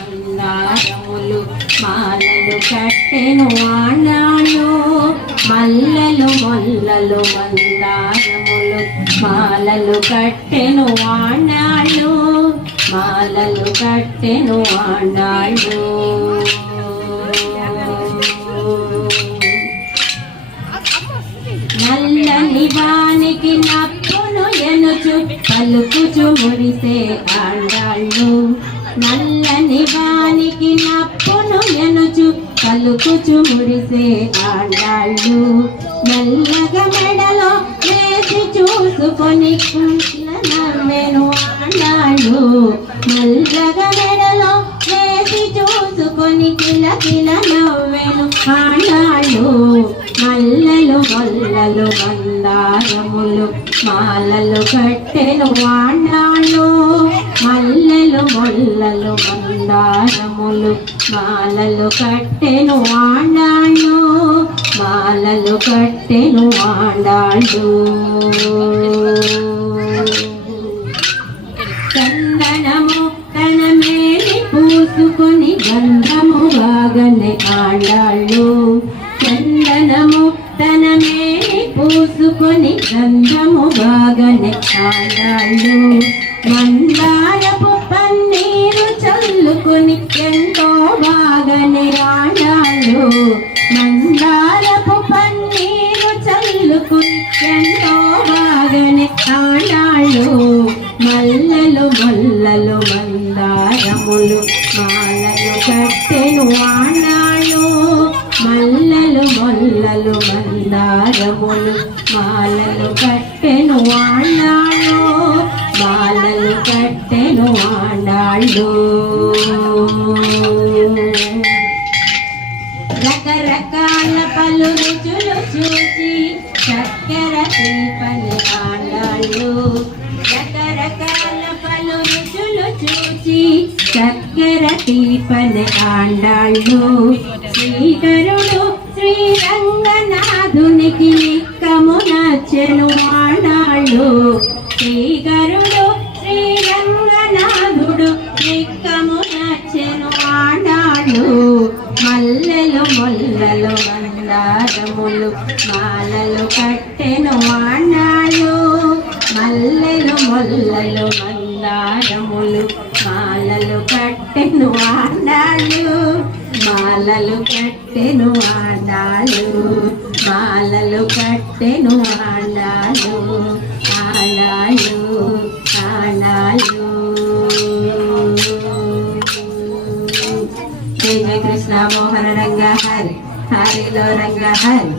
మందారములు మాలలు కట్టెను ఆనాళ్ళు మల్లెలు మొల్లలు మందారములు మాలలు కట్టెను ఆనాళ్ళు మాలలు కట్టెను ఆనాళ్ళు నల్లని వానికి నప్పును ఎనుచు పలుకుచు మురిసే ఆడాళ్ళు నల్లని వానికి నప్పును ఎనుచు పలుకుచు మురిసే ఆడాళ్ళు మెల్లగా మెడలో వేసి చూసుకొని నవ్వెను ఆడాళ్ళు మెల్లగా మెడలో వేసి చూసుకొని కిలకిల నవ్వెను ఆడాళ్ళు మల్లెలు మొల్లలు మందారములు మాలలు కట్టెను ఆడాళ్ళు మల్లెలు మొల్లలు మందారములు మాలలు కట్టెను ఆడాళ్ళు మాలలు కట్టెను ఆడాళ్ళు చందనము తన మేలి పూసుకొని గంధము బాగనే ఆడాళ్ళు చందనము తన మేలి పూసుకొని గంధము బాగనే ఆడాళ్ళు మందారపు పన్నీరు చల్లుకొని ఎంతో బాగనే ఆడాళ్ళు మందారపు పన్నీరు చల్లుకొని ఎంతో బాగనే ఆడాళ్ళు మల్లెలు మొల్లలు మందారములు మాలలు కట్టెను ఆడాళ్ళు మల్లెలు మొల్లలు మందారములు మాలలు కట్టెను ఆడాళ్ళు మాలలు కట్టెను ఆడాళ్ళు రకరకాల పలు రుచులు చూసి చక్కెర తీపని ఆడాళ్ళు రకరకాల పలు రుచులు చూసి చక్కెర తీపని ఆడాళ్ళు శ్రీకరుడు శ్రీరంగనాథునికి నిక్కము నచ్చెను ఆడాళ్ళు శ్రీకరుడు శ్రీరంగనాథుడు నిక్కము నచ్చెను ఆడాళ్ళు మల్లెలు మొల్లలు మందారములు మాలలు కట్టెను ఆడాళ్ళు మల్లెలు మొల్లలు మందారములు మాలలు కట్టెను ఆడాళ్ళు మాలలు కట్టెను ఆడాళ్ళు మాలలు కట్టెను ఆడాళ్ళు ఆడాళ్ళు ఆడాళ్ళు జయ కృష్ణ మోహన రంగ హరి హరిలో రంగ హరి